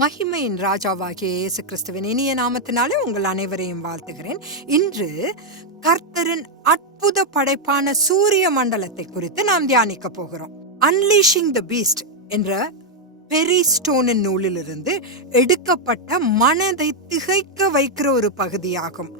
மகிமையின் ராஜாவாகிய இயேசு கிறிஸ்துவின் இனிய நாமத்தினாலே உங்கள் அனைவரையும் வாழ்த்துகிறேன். இன்று கர்த்தரின் அற்புத படைப்பான சூரிய மண்டலத்தை குறித்து நாம் தியானிக்க போகிறோம். அன்லீஷிங் த பீஸ்ட் என்ற பெரி ஸ்டோனின் நூலிலிருந்து எடுக்கப்பட்ட மனதை திகைக்க வைக்கிற ஒரு பகுதியாகும்.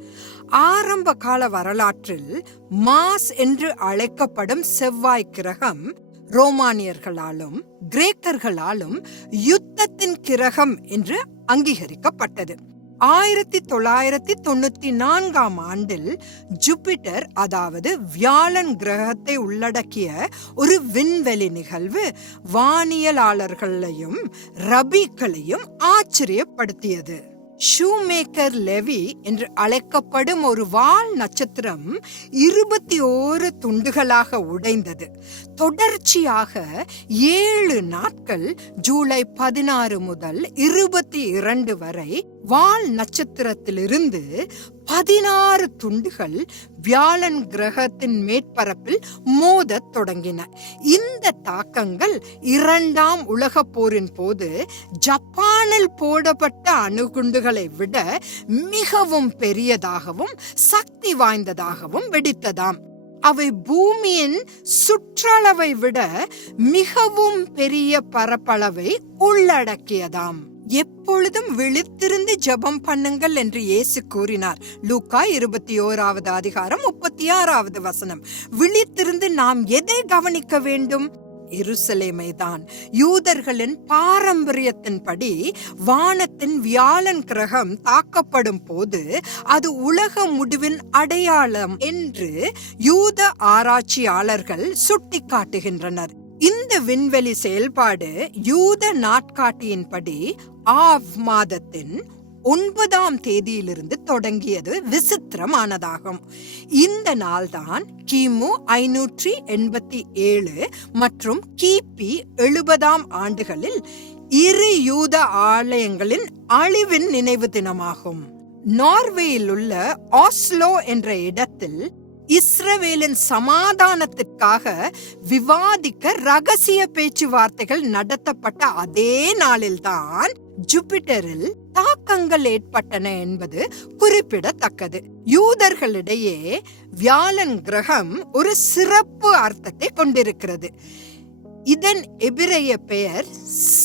ஆரம்ப கால வரலாற்றில் மாஸ் என்று அழைக்கப்படும் செவ்வாய் கிரகம் ரோமானியர்களாலும் கிரேக்கர்களாலும் யுத்தத்தின் கிரகம் என்று அங்கீகரிக்கப்பட்டது. ஆயிரத்தி தொள்ளாயிரத்தி தொண்ணூத்தி நான்காம் ஆண்டில் ஜூபிட்டர் அதாவது வியாழன் கிரகத்தை உள்ளடக்கிய ஒரு விண்வெளி நிகழ்வு வானியலாளர்களையும் ரபிக்களையும் ஆச்சரியப்படுத்தியது. ஷூமேக்கர் லெவி என்று அழைக்கப்படும் ஒரு வால் நட்சத்திரம் இருபத்தி ஓரு துண்டுகளாக உடைந்தது. தொடர்ச்சியாக ஏழு நாட்கள் ஜூலை பதினாறு முதல் இருபத்தி இரண்டு வரை வால் நட்சத்திரத்திலிருந்து பதினாறு துண்டுகள் வியாழன் கிரகத்தின் மேற்பரப்பில் மோதத் தொடங்கின. இந்த தாக்கங்கள் இரண்டாம் உலக போரின் போது ஜப்பானில் போடப்பட்ட அணுகுண்டுகளை விட மிகவும் பெரியதாகவும் சக்தி வாய்ந்ததாகவும் வெடித்ததாம். அவை பூமியின் சுற்றளவை விட மிகவும் பெரிய பரப்பளவை உள்ளடக்கியதாம். எப்பொழுதும் விழித்திருந்து ஜெபம் பண்ணுங்கள் என்று இயேசு கூறினார். லூக்கா இருபத்தி ஓராவது அதிகாரம் முப்பத்தி ஆறாவது வசனம். விழித்திருந்து நாம் எதை கவனிக்க வேண்டும்? எருசலேமை தான். யூதர்களின் பாரம்பரியத்தின்படி வானத்தின் வியாழன் கிரகம் தாக்கப்படும் போது அது உலக முடிவின் அடையாளம் என்று யூத ஆராய்ச்சியாளர்கள் சுட்டிக்காட்டுகின்றனர். இந்த விண்வெளி செயல்பாடு யூத நாட்காட்டியின்படி ஆவ் மாதத்தின் ஒன்பதாம் தேதியிலிருந்து தொடங்கியது விசித்திரமானதாகும். இந்த நாள்தான் கிமு ஐநூற்றி எண்பத்தி ஏழு மற்றும் கிபி எழுபதாம் ஆண்டுகளில் இரு யூத ஆலயங்களின் அழிவின் நினைவு தினமாகும். நார்வேயில் உள்ள ஆஸ்லோ என்ற இடத்தில் இஸ்ரவேலின் சமாதானத்திற்காக விவாதிக்க ரகசிய பேச்சுவார்த்தைகள் நடத்தப்பட்ட அதே நாளில்தான் ஜூபிட்டரில் தாக்கங்கள் ஏற்பட்டன என்பது குறிப்பிடத்தக்கது. யூதர்களிடையே வியாழன் கிரகம் ஒரு சிறப்பு அர்த்தத்தை கொண்டிருக்கிறது. இதன் எபிரைய பெயர்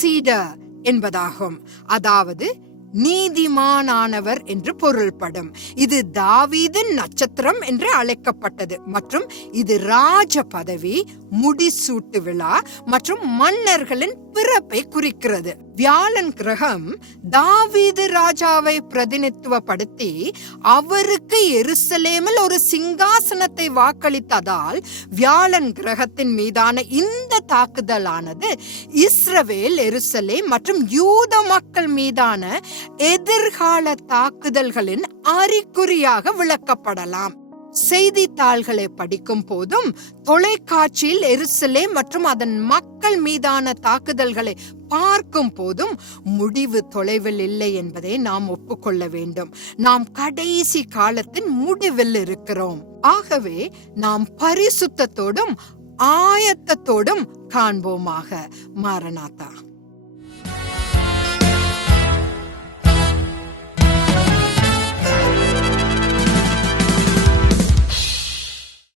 சீடா என்பதாகும். அதாவது நீதிமானானவர் என்று பொருள்படும். இது தாவீதின் நட்சத்திரம் என்று அழைக்கப்பட்டது. மற்றும் இது ராஜ பதவி முடிசூட்டு விழா மற்றும் மன்னர்களின் பிறப்பை குறிக்கிறது. வியாழன் கிரகம் தாவீது ராஜாவை பிரதிநித்துவப்படுத்தி அவருக்கு எருசலேமில் ஒரு சிங்காசனத்தை வாக்களித்ததால் வியாழன் கிரகத்தின் மீதான இந்த தாக்குதலானது இஸ்ரவேல் எருசலேம் மற்றும் யூத மக்கள் மீதான எதிர்கால தாக்குதல்களின் அறிகுறியாக விளக்கப்படலாம். செய்தித்தாள்களை படிக்கும் போதும் தொலைக்காட்சியில் எருசலே மற்றும் அதன் மக்கள் மீதான தாக்குதல்களை பார்க்கும் போதும் முடிவு தொலைவில் இல்லை என்பதை நாம் ஒப்புக்கொள்ள வேண்டும். நாம் கடைசி காலத்தின் முடிவில் இருக்கிறோம். ஆகவே நாம் பரிசுத்தத்தோடும் ஆயத்தத்தோடும் காண்போமாக. மாரநாதா